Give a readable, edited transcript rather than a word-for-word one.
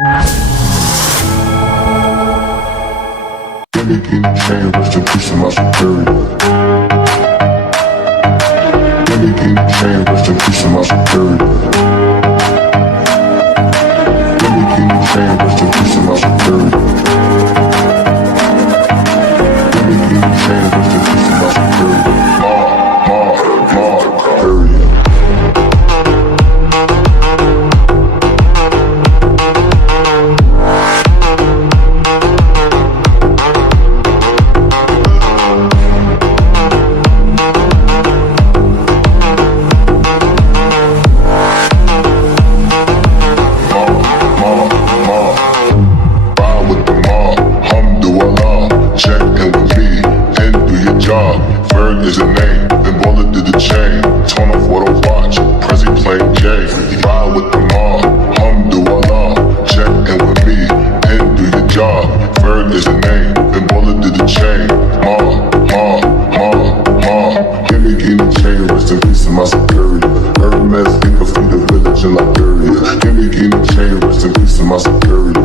Give me chain, rest in peace to my superior. Give me chain, rest in peace to my superior. Give me chain, rest in peace to my superior. Give me chain, rest in peace to my superior. Period. Ferg is a name, then Baller did the chain. Turn off what I watch, Prezi playing J. Ride with the mob, alhamdulillah. Check in with me, and do your job. Ferg is a name, then Baller did the chain. Give me chain, rest in peace to my superior. Hermes, think of the village in Liberia. Give me chain, rest in peace to my superior.